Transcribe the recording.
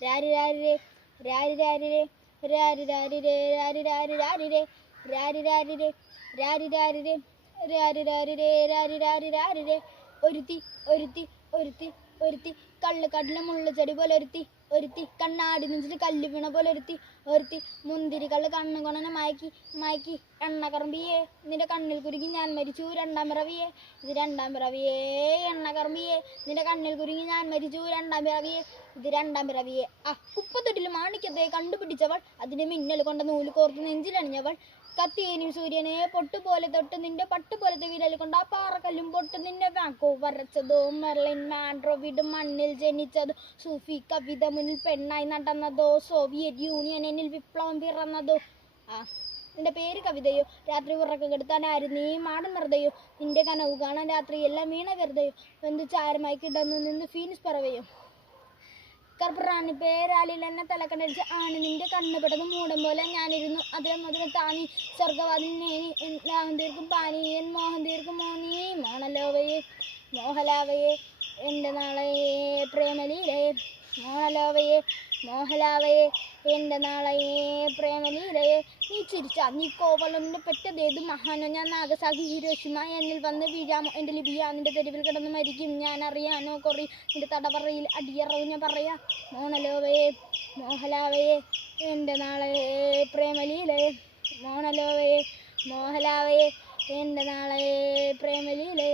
രാരി രാരിരേ രാരി രാരിരേ രാരി രാരിരേ രാരി രാരി രാരിരേ രാരി രാരിരേ രാരി രാരിരേ രാരി രാരിരേ രാരി രാരി രാരിരേ ഒരുത്തി ഒരുത്തി ഒരുത്തി ഒരുത്തി കടല മുള്ള ചെടി പോലെ ഒരുത്തി കണ്ണാടി നെഞ്ചിൽ കല്ല് വീണ പോലെ ഒരുത്തി മുന്തിരി കള്ള് കണ്ണു കൊണനെ മയക്കി എണ്ണ കറമ്പിയേ നിന്റെ കണ്ണിൽ കുരുങ്ങി ഞാൻ മരിച്ചു രണ്ടാം പിറവിയേ ഇത് രണ്ടാം പിറവിയേ എണ്ണ കറമ്പിയേ നിന്റെ കണ്ണിൽ കുരുങ്ങി ഞാൻ മരിച്ചു രണ്ടാം പിറവിയേ ഇത് രണ്ടാം പിറവിയേ കുപ്പത്തൊട്ടിൽ മാണിക്കത്തെ കണ്ടുപിടിച്ചവൾ അതിന്റെ മിന്നൽ കൊണ്ട നൂല് കോർത്ത് നെഞ്ചിലണിഞ്ഞവൾ കത്തിയേനും സൂര്യനെ പൊട്ടുപോലെ തൊട്ട് നിന്റെ പട്ടുപോലത്തെ വിരൽ കൊണ്ട് ആ പാറക്കല്ലും പൊട്ട് നിന്നെ വാക്കോ വരച്ചതോ മെർലിൻ മാൻഡ്രോവിഡ് മണ്ണിൽ ജനിച്ചതോ സൂഫി കവിത മുന്നിൽ പെണ്ണായി നടന്നതോ സോവിയറ്റ് യൂണിയനിൽ വിപ്ലവം പിറന്നതോ നിന്റെ പേര് കവിതയോ രാത്രി ഉറക്കം കെടുത്താനായിരുന്നു നീ മാടൻ വെറുതെയോ നിന്റെ കനവ് കാണാൻ രാത്രി എല്ലാം വീണ വെറുതെയോ എന്ത് ചാരമായി കിടന്നു നിന്ന് ഫീനിസ് പറവയോ കർപ്പറാണി പേരാലിൽ എന്നെ തലക്കണ്ടടിച്ച് ആണ് നിന്റെ കണ്ണ് പെട്ടത് മൂടം പോലെ ഞാനിരുന്നു അതേ മധുരം താനി സ്വർഗവാദിൽ മോഹം തീർക്കും പാനി എൻ മോഹം തീർക്കും മോനീ മോണലോവയെ മോഹലാവയെ എൻ്റെ നാളയെ പ്രേമലീലയെ മോഹലാവയെ മോഹലാവയെ എൻ്റെ നാളയെ പ്രേമലീലയെ നീ ചിരിച്ചാ നീ കോവളന്റെ പെറ്റതേത് മഹാനോ ഞാൻ നാഗസാഖി ഹിരോഷിമ എന്നിൽ വന്ന് വീഴാമോ എൻ്റെ ലിബിയ നിന്റെ തെരുവിൽ കിടന്ന് മരിക്കും ഞാൻ അറിയാനോ കൊറി നിന്റെ തടവറയിൽ അടിയറവ് ഞാൻ പറയാം മോണലോവയെ മോഹലാവയെ എൻ്റെ നാളയെ പ്രേമലീലയെ മോണലോവയെ മോഹലാവയെ എൻ്റെ നാളയെ പ്രേമലീലയെ